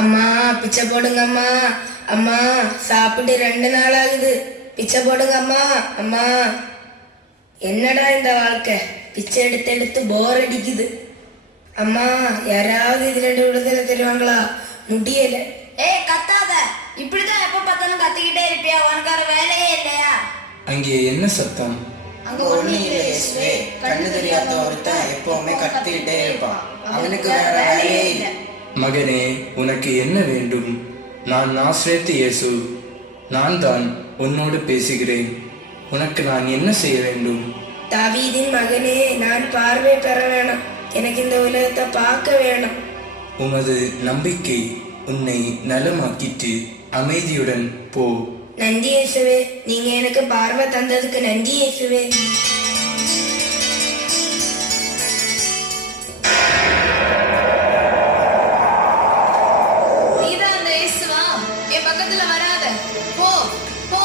அம்மா பிச்சை போடுங்க அம்மா. அம்மா சாப்பிட்டு 2 நாள் ஆகுது, பிச்சை போடுங்க அம்மா. அம்மா என்னடா இந்த வாழ்க்கை, பிச்சை எடுத்து எடுத்து போர் அடிக்குது. அம்மா யாராவது இது 2 விடுதலை தருவாங்களா? முடியல. ஏய் கத்தாத, இப்படிதான் எப்ப பார்த்தாலும் கத்திக்கிட்டே இருப்பியா? உனக்கு ஒரு வேலையே இல்லையா? அங்கே என்ன சத்தம்? அங்க ஒண்ணு இல்ல இயேசுவே. கண்ணு தெரியாத ஒருத்தன் எப்பவுமே கத்திக்கிட்டே இருப்பான், அவனுக்கு வேற வேலையே இல்ல. மகனே, உனக்கு என்ன வேண்டும்? நான் நாசரேத்து இயேசு, நான் தான் உன்னோடு பேசுகிறேன். உனக்கு நான் என்ன செய்ய வேண்டும்? தாவீதின் மகனே, நான் பார்வை பெற வேணும். எனக்கு இந்த உலகத்தை பார்க்க வேணும். உமது நம்பிக்கை உன்னை நலமாக்கிட்டு அமைதியுடன் போ. நன்றி இயேசுவே, நீங்க எனக்கு பார்வை தந்ததுக்கு நன்றி இயேசுவே. நீதான் அந்த இயேசுவா? என் பக்கத்துல